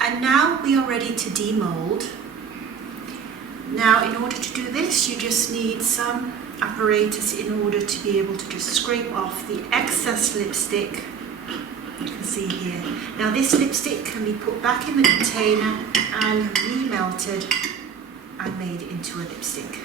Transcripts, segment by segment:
And now we are ready to demold. Now in order to do this, you just need some apparatus in order to be able to just scrape off the excess lipstick. You can see here. Now this lipstick can be put back in the container and remelted and made into a lipstick.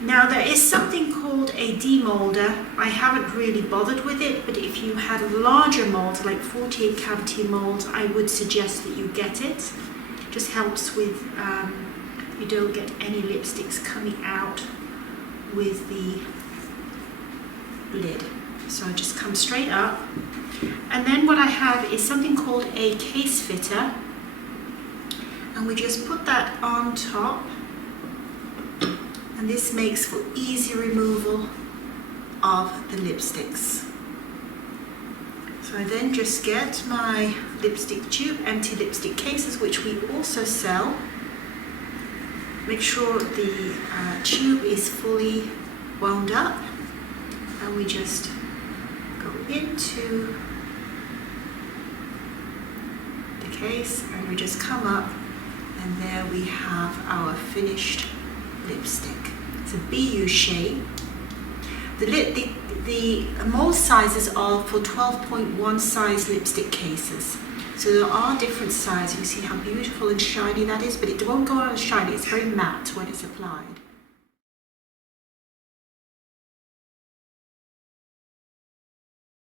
Now there is something called a demolder. I haven't really bothered with it, but if you had larger molds, like 48 cavity molds, I would suggest that you get it. It just helps with, you don't get any lipsticks coming out with the lid. So I just come straight up. And then what I have is something called a case fitter. And we just put that on top. And this makes for easy removal of the lipsticks. So I then just get my lipstick tube, empty lipstick cases, which we also sell. Make sure the tube is fully wound up, and we just go into the case and we just come up, and there we have our finished lipstick. It's a BU shape. The mold sizes are for 12.1 size lipstick cases. So there are different sizes. You see how beautiful and shiny that is, but it won't go on shiny. It's very matte when it's applied.